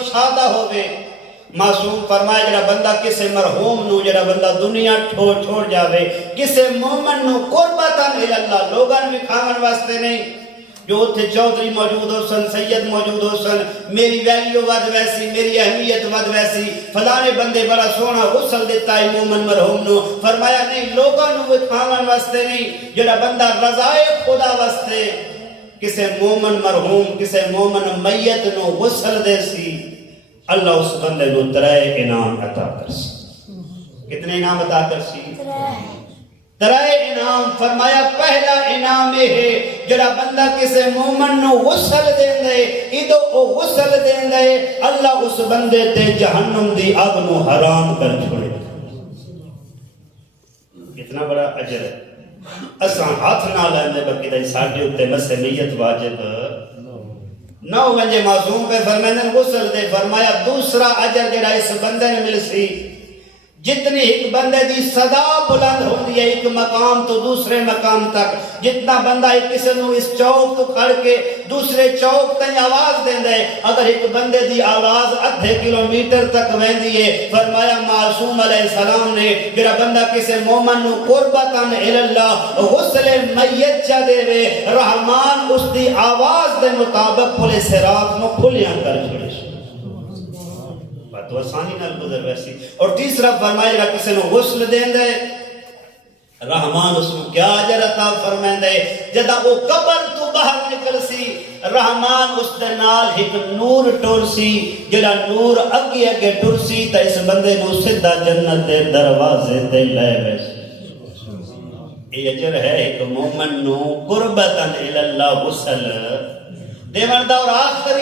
شادہ ہوئے معصوم فرمائے جڑا بندہ کسے مرحوم نو جڑا بندہ دنیا چھوڑ جاوے کسے مومن نو قربتاً اللہ لوگاں بھی کھاون واسطے نہیں جو اتھے چودھری موجود ہو سن سید موجود ہو سن میری ویلیو ود ویسی میری اہمیت ود ویسی فلانے بندے بڑا سونا غسل دیتا ہے مومن مرحوم نو فرمایا نہیں لوگاں نو بھی کھاون واسطے نہیں جڑا بندہ رضائے خدا واسطے کسے مومن مرحوم کسے مومن میت نو غسل دے سی اللہ اس بندے نو 3 انعام عطا کر سی کتنے انعام عطا کر سی 3 انعام فرمایا پہلا انعام ہے جڑا بندہ کسے مومن نو غسل دین دے ادو او غسل دین دے اللہ اس بندے تے جہنم دی آگ نو حرام کر چھوڑے کتنا بڑا اجر ہے اساں ہاتھ نہ لیندے بلکہ دے ساڈے اوتے مسئولیت واجب نو ونجے معصوم پہ فرمائے غسل دے فرمایا دوسرا اجر جڑا اس بندے نے مل سی جتنی ایک بندے دی صدا بلند ہوندی ہے ایک مقام تو دوسرے مقام تک جتنا بندہ ایک کسی نو اس چوک تو کھڑ کے دوسرے چوک تک آواز دیں دے اگر ایک بندے دی آواز 0.5 کلومیٹر تک ویندی ہے فرمایا معصوم علیہ السلام نے جڑا بندہ کسی مومن نو قربتاً اللہ غسل میت چا دے وے رحمان اس دی آواز دے مطابق پلے صراط نو کھلیاں کر چھوڑے تو آسانی نال گزر ویسی اور تیسرا فرمائے گا کسی نو غسل دین دے رحمان اس کو کیا اجر عطا فرمائے دے جدا وہ قبر تو باہر نکل سی رحمان اس دے نال ایک نور ٹور سی جڑا نور اگے اگے ٹور سی تا اس بندے نو سیدھا جنت دے دروازے تے لے ویسی یہ اجر ہے ایک مومن نو قربتاً اللہ غسل دیوان دا اور آخری